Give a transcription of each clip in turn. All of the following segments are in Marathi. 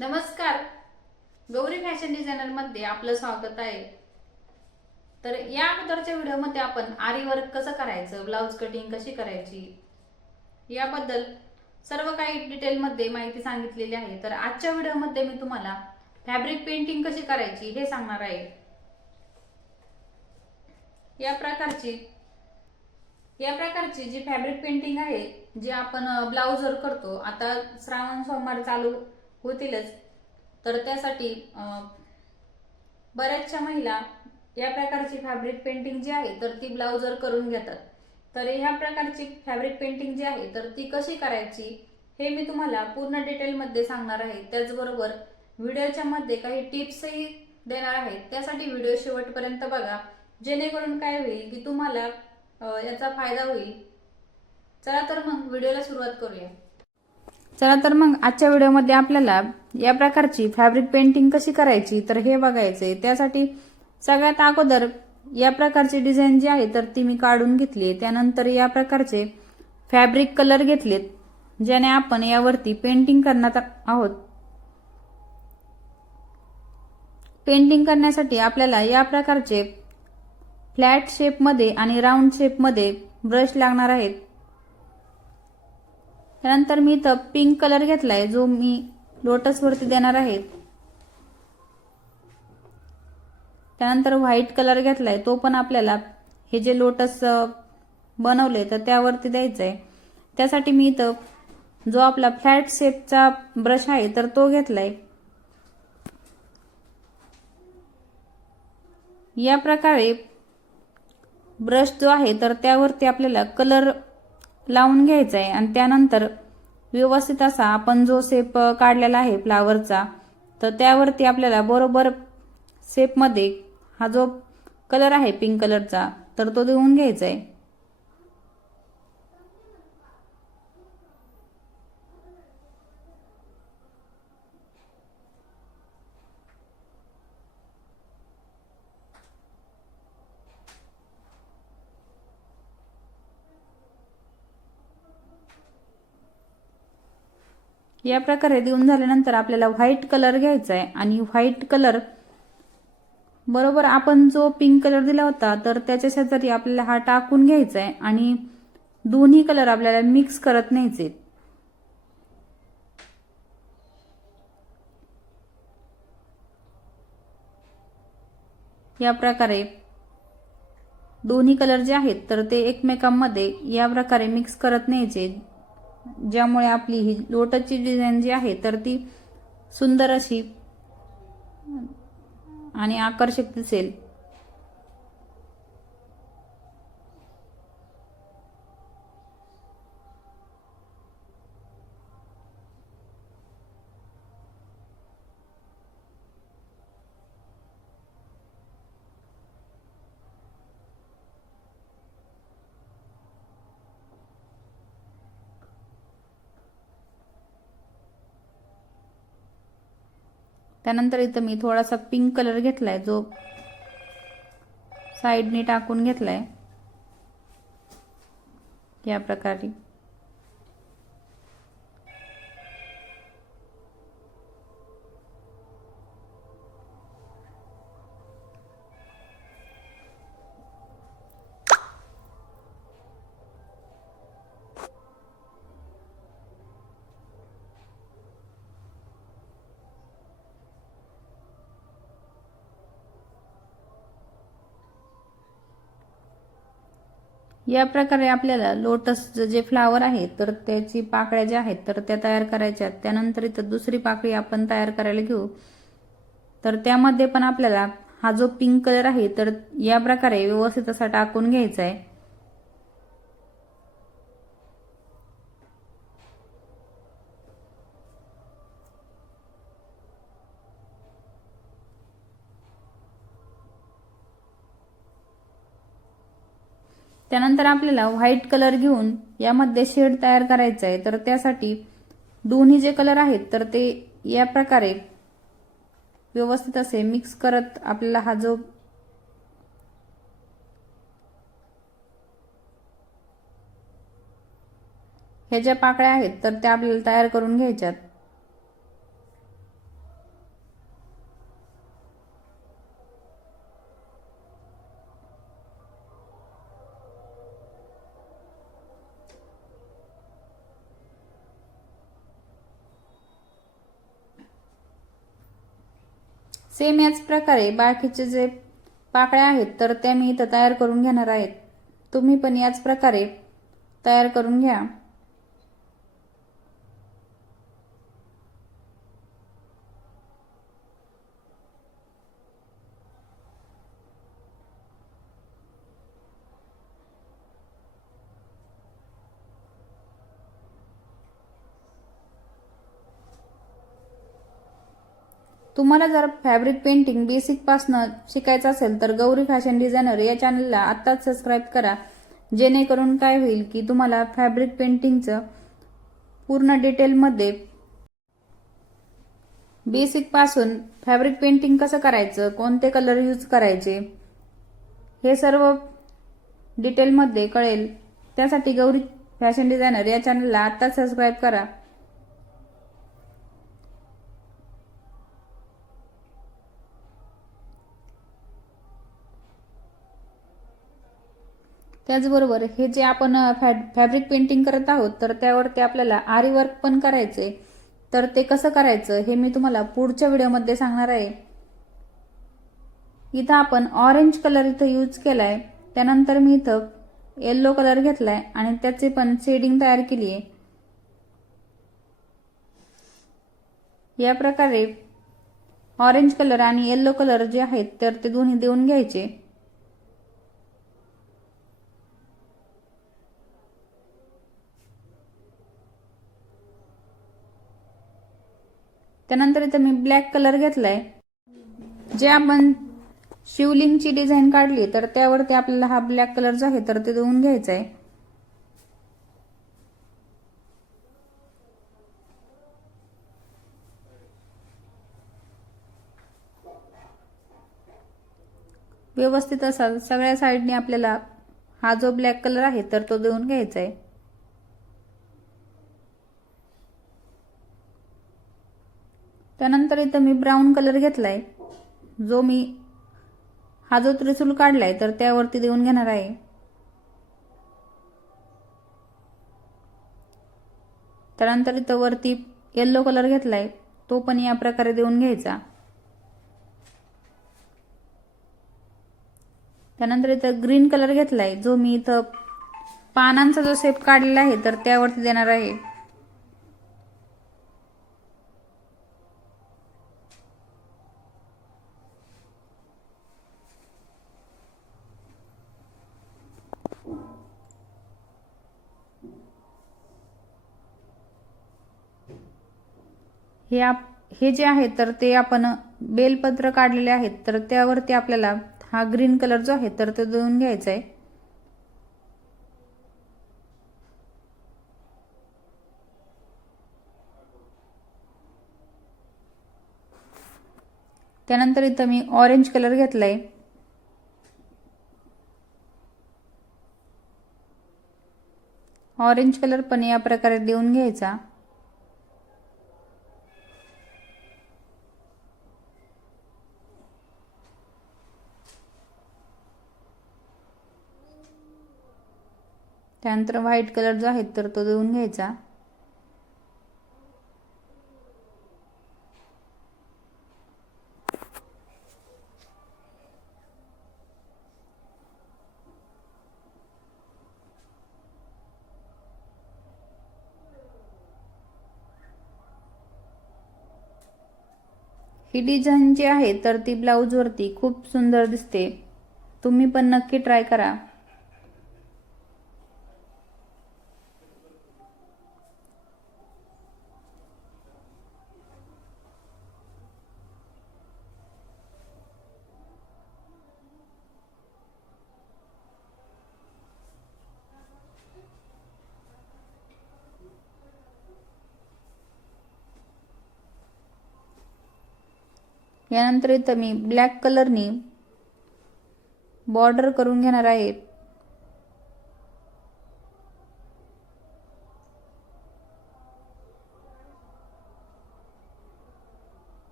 नमस्कार. गौरी फॅशन डिझायनर मध्ये आपलं स्वागत आहे. तर या अगोदरच्या व्हिडिओमध्ये आपण आरी वर्क कसं करायचं, ब्लाउज कटिंग कशी करायची याबद्दल सर्व काही डिटेल मध्ये माहिती सांगितलेली आहे. तर आजच्या व्हिडिओमध्ये मी तुम्हाला फॅब्रिक पेंटिंग कशी करायची हे सांगणार आहे. या प्रकारची जी फॅब्रिक पेंटिंग आहे, जी आपण ब्लाउजवर करतो. आता श्रावण सोमवार चालू होतीलच, तर त्यासाठी बऱ्याचशा महिला या प्रकारची फॅब्रिक पेंटिंग जी आहे तर ती ब्लाउजवर करून घेतात. तर ह्या प्रकारची फॅब्रिक पेंटिंग जी आहे तर ती कशी करायची हे मी तुम्हाला पूर्ण डिटेलमध्ये सांगणार आहे. त्याचबरोबर व्हिडिओच्या मध्ये काही टिप्सही देणार आहे. त्यासाठी व्हिडिओ शेवटपर्यंत बघा, जेणेकरून काय होईल की तुम्हाला याचा फायदा होईल. चला तर मग व्हिडिओला सुरुवात करूया. चला तर मग आजच्या व्हिडिओमध्ये आपल्याला या प्रकारची फॅब्रिक पेंटिंग कशी करायची तर हे बघायचंय. त्यासाठी सगळ्यात अगोदर या प्रकारची डिझाईन जी आहे तर ती मी काढून घेतली. त्यानंतर या प्रकारचे फॅब्रिक कलर घेतलेत, ज्याने आपण यावरती पेंटिंग करणार आहोत. पेंटिंग करण्यासाठी आपल्याला या प्रकारचे फ्लॅट शेपमध्ये आणि राऊंड शेपमध्ये ब्रश लागणार आहेत. त्यानंतर मी इथं पिंक कलर घेतलाय, जो मी लोटस वरती देणार आहे. त्यानंतर व्हाईट कलर घेतलाय, तो पण आपल्याला हे जे लोटस बनवले तर त्यावरती द्यायचा आहे. त्यासाठी मी इथं जो आपला फ्लॅट शेपचा ब्रश आहे तर तो घेतलाय. या प्रकारे ब्रश जो आहे तर त्यावरती आपल्याला कलर लावून घ्यायचा आहे आणि त्यानंतर व्यवस्थित असा आपण जो शेप काढलेला आहे फ्लावरचा, तर त्यावरती आपल्याला बरोबर शेपमध्ये हा जो कलर आहे पिंक कलरचा तर तो देऊन घ्यायचा आहे. या प्रकारे देऊन झाल्यानंतर आपल्याला व्हाईट कलर घ्यायचा आहे आणि व्हाईट कलर बरोबर आपण जो पिंक कलर दिला होता तर त्याच्या शेजारी आपल्याला हा टाकून घ्यायचा आहे आणि दोन्ही कलर आपल्याला मिक्स करत न्यायचे. या प्रकारे दोन्ही कलर जे आहेत तर ते एकमेकांमध्ये या प्रकारे मिक्स करत न्यायचे, ज्यामुळे आपली ही लोटसची डिझाईन जी आहे तर ती सुंदर अशी आणि आकर्षक दिसेल. त्यानंतर इथं मी थोडासा पिंक कलर घेतलाय, जो साइडने टाकून घेतलाय या प्रकारे. या प्रकारे आपल्याला लोटस जे फ्लावर आहे तर त्याची पाकळ्या ज्या आहेत तर त्या तयार करायच्या. त्यानंतर इथं दुसरी पाकळी आपण तयार करायला घेऊ. तर त्यामध्ये पण आपल्याला हा जो पिंक कलर आहे तर या प्रकारे व्यवस्थित असा टाकून घ्यायचा आहे. त्यानंतर आपल्याला व्हाईट कलर घेऊन यामध्ये शेड तयार करायचा आहे. तर त्यासाठी दोन्ही जे कलर आहेत तर ते या प्रकारे व्यवस्थित असे मिक्स करत आपल्याला हा जो ह्या ज्या पाकळ्या आहेत तर त्या आपल्याला तयार करून घ्यायच्यात. सेम याच प्रकारे बाकीचे जे पाकळ्या आहेत तर त्या मी इथं तयार करून घेणार आहेत. तुम्ही पण याच प्रकारे तयार करून घ्या. तुम्हाला जर फॅब्रिक पेंटिंग बेसिक पासनं शिकायचं असेल तर गौरी फॅशन डिझायनर या चॅनलला आत्ताच सबस्क्राईब करा, जेणेकरून काय होईल की तुम्हाला फॅब्रिक पेंटिंगचं पूर्ण डिटेलमध्ये बेसिक पासून फॅब्रिक पेंटिंग कसं करायचं, कोणते कलर यूज करायचे हे सर्व डिटेलमध्ये कळेल. त्यासाठी गौरी फॅशन डिझायनर या चॅनलला आत्ताच सबस्क्राईब करा. त्याचबरोबर हे जे आपण फॅब्रिक पेंटिंग करत आहोत तर त्यावरती आपल्याला आरी वर्क पण करायचे. तर ते कसं करायचं हे मी तुम्हाला पुढच्या व्हिडिओमध्ये सांगणार आहे. इथं आपण ऑरेंज कलर इथं यूज केलाय, त्यानंतर मी इथं येलो कलर घेतलाय आणि त्याचे पण शेडिंग तयार केली आहे. या प्रकारे ऑरेंज कलर आणि येलो कलर जे आहेत तर ते दोन्ही देऊन घ्यायचे. त्यानंतर इथं मी ब्लॅक कलर घेतलाय. जे आपण शिवलिंगची डिझाईन काढली तर त्यावरती आपल्याला हा ब्लॅक कलर जो आहे तर ते देऊन घ्यायचा आहे. व्यवस्थित असा सगळ्या साईडने आपल्याला हा जो ब्लॅक कलर आहे तर तो देऊन घ्यायचा आहे. त्यानंतर इथं मी ब्राऊन कलर घेतलाय, जो मी हा जो त्रिशूल काढलाय तर त्यावरती देऊन घेणार आहे. त्यानंतर इथं वरती येलो कलर घेतलाय, तो पण या प्रकारे देऊन घ्यायचा. त्यानंतर इथं ग्रीन कलर घेतलाय, जो मी इथं पानांचा जो शेप काढलेला आहे तर त्यावरती देणार आहे. हे जे आहे तर ते आपण बेलपत्र काढलेले आहेत तर त्यावरती आपल्याला हा ग्रीन कलर जो आहे तर तो देऊन घ्यायचा आहे. त्यानंतर इथं मी ऑरेंज कलर घेतलाय. ऑरेंज कलर पण या प्रकारे देऊन घ्यायचा. त्यानंतर व्हाईट कलर जो आहे तर तो देऊन घ्यायचा. ही डिझाईन जी आहे तर ती ब्लाऊज वरती खूप सुंदर दिसते. तुम्ही पण नक्की ट्राय करा. यानंतर इथं मी ब्लॅक कलरनी बॉर्डर करून घेणार आहे.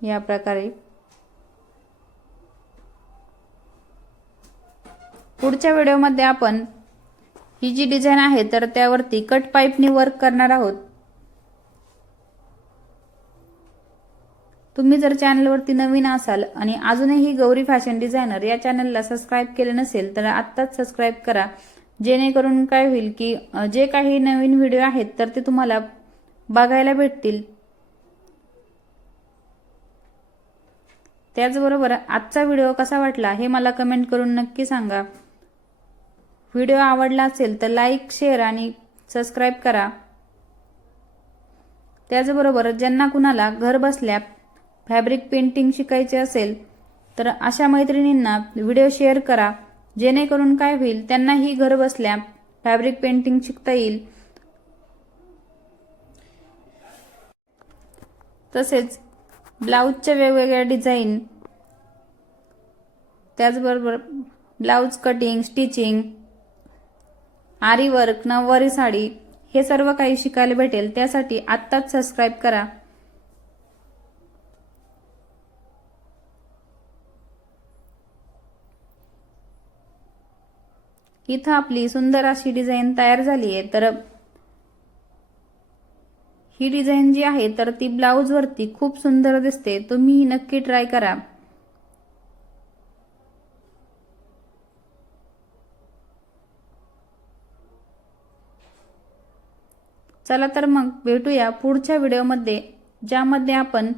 या प्रकारे पुढच्या व्हिडिओमध्ये आपण ही जी डिझाईन आहे तर त्यावरती कट पाईपनी वर्क करणार आहोत. तुम्ही जर चॅनलवरती नवीन असाल आणि अजूनही गौरी फॅशन डिझायनर या चॅनलला सबस्क्राईब केले नसेल तर आत्ताच सबस्क्राईब करा, जेणेकरून काय होईल की जे काही नवीन व्हिडिओ आहेत तर ते तुम्हाला बघायला भेटतील। त्याचबरोबर आजचा व्हिडिओ कसा वाटला हे मला कमेंट करून नक्की सांगा। व्हिडिओ आवडला असेल तर लाईक, शेअर आणि सबस्क्राईब करा। त्याचबरोबर ज्यांना कुणाला घर बसल्या फॅब्रिक पेंटिंग शिकायचे असेल तर अशा मैत्रिणींना व्हिडिओ शेअर करा, जेणेकरून काय होईल त्यांनाही घर बसल्या फॅब्रिक पेंटिंग शिकता येईल। तसेच ब्लाऊजच्या वेगवेगळ्या डिझाईन, त्याचबरोबर ब्लाऊज कटिंग, स्टिचिंग, आरी वर्क, नऊवारी साडी हे सर्व काही शिकायला भेटेल। त्यासाठी आत्ताच सबस्क्राईब करा। इथं आपली सुंदर अशी डिझाईन तयार झाली आहे। तर ही डिझाईन जी आहे तर ती ब्लाऊज वरती खूप सुंदर दिसते, तुम्ही नक्की ट्राय करा। चला तर मग भेटूया पुढच्या व्हिडिओमध्ये, ज्यामध्ये आपण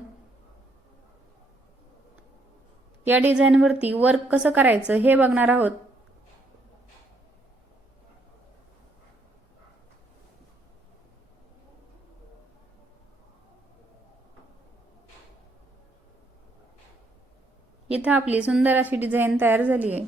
या डिझाईनवरती वर्क कसं करायचं हे बघणार आहोत। इथं आपली सुंदर अशी डिझाईन तयार झाली आहे।